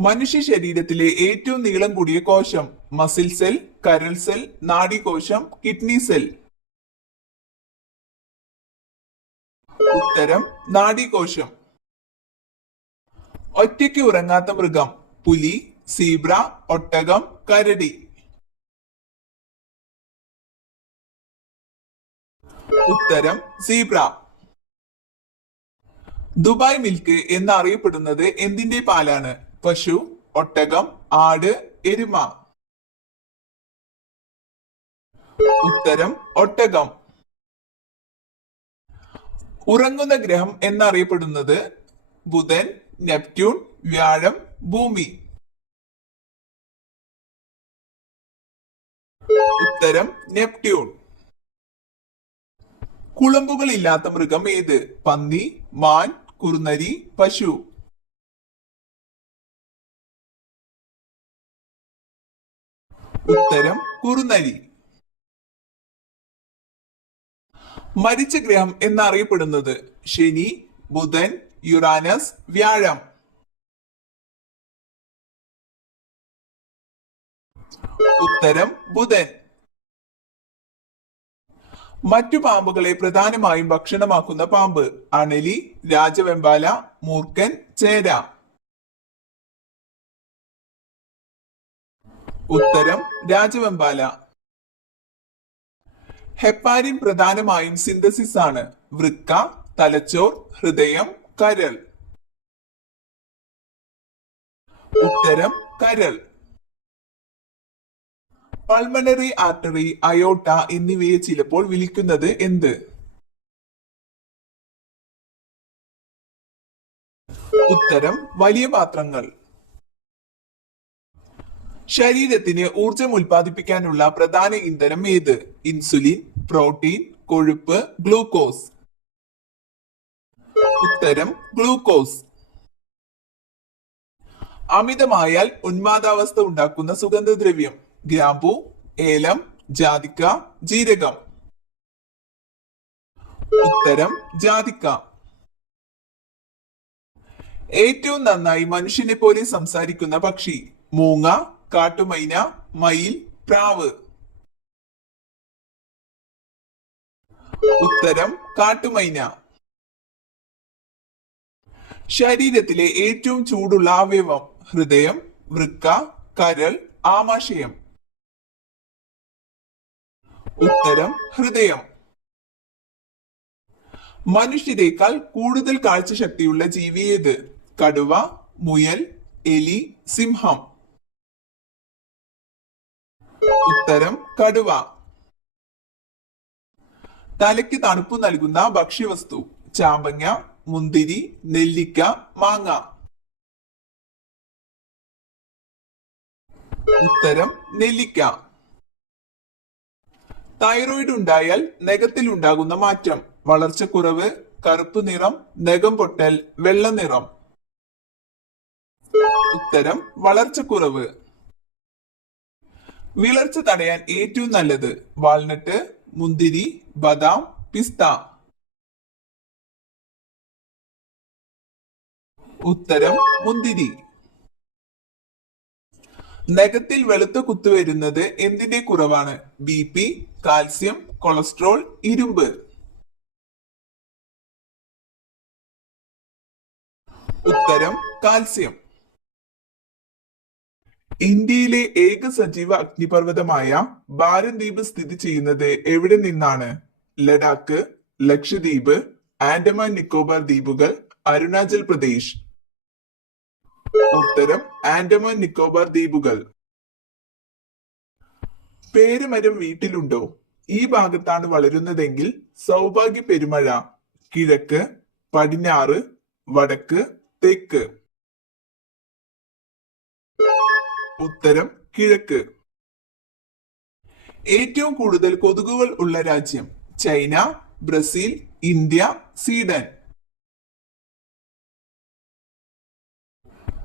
മനുഷ്യ ശരീരത്തിലെ ഏറ്റവും നീളം കൂടിയ കോശം മസിൽ സെൽ, കരൾ സെൽ, നാഡീകോശം, കിഡ്നി സെൽ. ഉത്തരം നാഡീകോശം. ഒറ്റയ്ക്ക് ഉറങ്ങാത്ത മൃഗം പുലി, സീബ്ര, ഒട്ടകം, കരടി. ഉത്തരം സീബ്ര. ദുബായ് മിൽക്ക് എന്നറിയപ്പെടുന്നത് എന്തിന്റെ പാലാണ്? പശു, ഒട്ടകം, ആട്, എരുമ. ഉത്തരം ഒട്ടകം. ഉറങ്ങുന്ന ഗ്രഹം എന്നറിയപ്പെടുന്നത് ബുധൻ, നെപ്റ്റ്യൂൺ, വ്യാഴം, ഭൂമി. ഉത്തരം നെപ്റ്റ്യൂൺ. കുളമ്പുകൾ ഇല്ലാത്ത മൃഗം ഏത്? പന്നി, മാൻ, കുറുനരി, പശു. ഉത്തരം കുറുനരി. മരിച്ച ഗ്രഹം എന്നറിയപ്പെടുന്നത് ശനി, ബുധൻ, യുറാനസ്, വ്യാഴം. ഉത്തരം ബുധൻ. മറ്റു പാമ്പുകളെ പ്രധാനമായും ഭക്ഷണമാക്കുന്ന പാമ്പ് അണലി, രാജവെമ്പാല, മൂർഖൻ, ചേര. ഉത്തരം രാജവെമ്പാല. ഹെപ്പാരിൻ പ്രധാനമായും സിന്തസിസ് ആണ്. വൃക്ക, തലച്ചോർ, ഹൃദയം, കരൾ. ഉത്തരം കരൾ. പൾമണറി ആർട്ടറി, അയോട്ട എന്നിവയെ ചിലപ്പോൾ വിളിക്കുന്നത് എന്ത്? ഉത്തരം വലിയ പാത്രങ്ങൾ. ശരീരത്തിന് ഊർജം ഉൽപ്പാദിപ്പിക്കാനുള്ള പ്രധാന ഇന്ധനം ഏത്? ഇൻസുലിൻ, പ്രോട്ടീൻ, കൊഴുപ്പ്, ഗ്ലൂക്കോസ്. ഉത്തരം ഗ്ലൂക്കോസ്. അമിതമായാൽ ഉന്മാദാവസ്ഥ ഉണ്ടാക്കുന്ന സുഗന്ധദ്രവ്യം ഗ്രാമ്പു, ഏലം, ജാതിക്ക, ജീരകം. ഉത്തരം ജാതിക്ക. ഏറ്റവും നന്നായി മനുഷ്യനെ പോലെ സംസാരിക്കുന്ന പക്ഷി മൂങ്ങ, കാട്ടുമൈന, മയിൽ, പ്രാവ്. ഉത്തരം കാട്ടുമൈന. ശരീരത്തിലെ ഏറ്റവും ചൂടുള്ള അവയവം ഹൃദയം, വൃക്ക, കരൾ, ആമാശയം. ഉത്തരം ഹൃദയം. മനുഷ്യരെക്കാൾ കൂടുതൽ കാഴ്ചശക്തിയുള്ള ജീവി ഏത്? കടുവ, മുയൽ, എലി, സിംഹം. ഉത്തരം കടുവ. തലയ്ക്ക് തണുപ്പ് നൽകുന്ന ഭക്ഷ്യവസ്തു ചാമ്പങ്ങ, മുന്തിരി, നെല്ലിക്ക, മാങ്ങ. ഉത്തരം നെല്ലിക്ക. തൈറോയിഡ് ഉണ്ടായാൽ നഖത്തിൽ ഉണ്ടാകുന്ന മാറ്റം വളർച്ചക്കുറവ്, കറുപ്പ് നിറം, നഖം പൊട്ടൽ, വെള്ള നിറം. ഉത്തരം വളർച്ചക്കുറവ്. വിളർച്ച തടയാൻ ഏറ്റവും നല്ലത് വാൾനട്ട്, മുന്തിരി, ബദാം, പിസ്ത. ഉത്തരം മുന്തിരി. നഖത്തിൽ വെളുത്ത കുത്തു വരുന്നത് എന്തിന്റെ കുറവാണ്? BP, കാൽസ്യം, കൊളസ്ട്രോൾ, ഇരുമ്പ്. ഉത്തരം കാൽസ്യം. ഇന്ത്യയിലെ ഏക സജീവ അഗ്നിപർവ്വതമായ ബാരദ്വീപ് സ്ഥിതി ചെയ്യുന്നത് എവിടെ നിന്നാണ്? ലഡാക്ക്, ലക്ഷദ്വീപ്, ആൻഡമാൻ നിക്കോബാർ ദ്വീപുകൾ, അരുണാചൽ പ്രദേശ്. ഉത്തരം ആൻഡമാൻ നിക്കോബാർ ദ്വീപുകൾ. പേരുമരം വീട്ടിലുണ്ടോ? ഈ ഭാഗത്താണ് വളരുന്നതെങ്കിൽ സൗഭാഗ്യ പെരുമഴ. കിഴക്ക്, പടിഞ്ഞാറ്, വടക്ക്, തെക്ക്. ഉത്തരം കിഴക്ക്. ഏറ്റവും കൂടുതൽ കൊതുകുകൾ ഉള്ള രാജ്യം ചൈന, ബ്രസീൽ, ഇന്ത്യ, സ്വീഡൻ.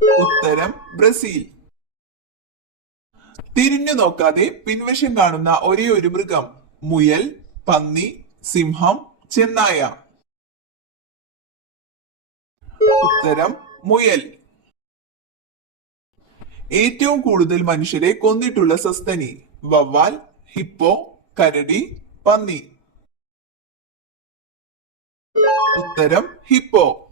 ഉത്തരം ബ്രസീൽ. തിരിഞ്ഞു നോക്കാതെ പിൻവശം കാണുന്ന ഒരേ ഒരു മൃഗം മുയൽ, പന്നി, സിംഹം, ചെന്നായ. ഉത്തരം മുയൽ. ഏറ്റവും കൂടുതൽ മനുഷ്യരെ കൊന്നിട്ടുള്ള സസ്തനി? വവ്വാൽ, ഹിപ്പോ, കരടി, പന്നി. ഉത്തരം ഹിപ്പോ.